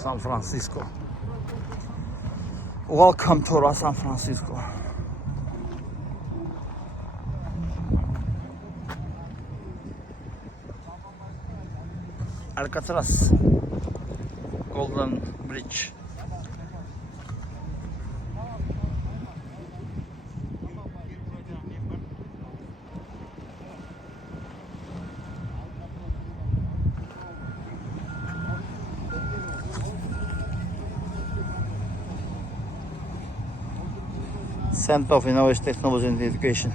San Francisco. Welcome to San Francisco. Alcatraz Golden Bridge. Center of Innovation, Technology and Education.